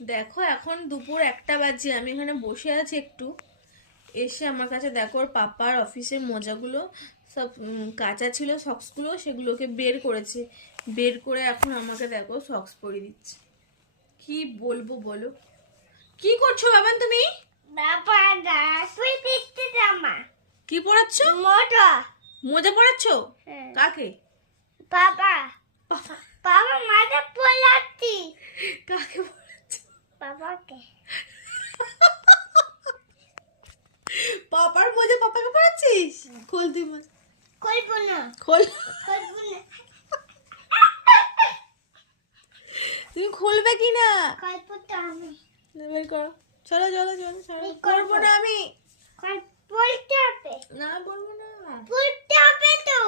দেখো এখন দুপুর 1টা বাজে, আমি এখানে বসে আছি একটু। এসে আমার কাছে দেখো ওর পাপার অফিসের মোজাগুলো সব কাঁচা ছিল, সক্সগুলো সেগুলোকে বের করেছে। বের করে এখন আমাকে দেখো সক্স পরিয়ে দিচ্ছে। কি বলবো বলো? কি করছো বাবান তুমি? বাবা দা তুই দেখতে জামা কি পরাচ্ছো? মোটা। মোজা পরাচ্ছো? হ্যাঁ। কাকে? বাবা বাবা মাথা পোলাচ্ছি। কাকে পরাচ্ছো? বাবাকে। পাপার মোজা পাপাকে পরাচ্ছিস? খোল তুই মোজা। করবো না খোল। করবো না তুমি খুলবে কি না? করবো তো আমি। বের করো। চলো চলো চলো চলো। আমি করবো করবো। না আমি। বলতে হবে না বলবো না। বলতে হবে তো।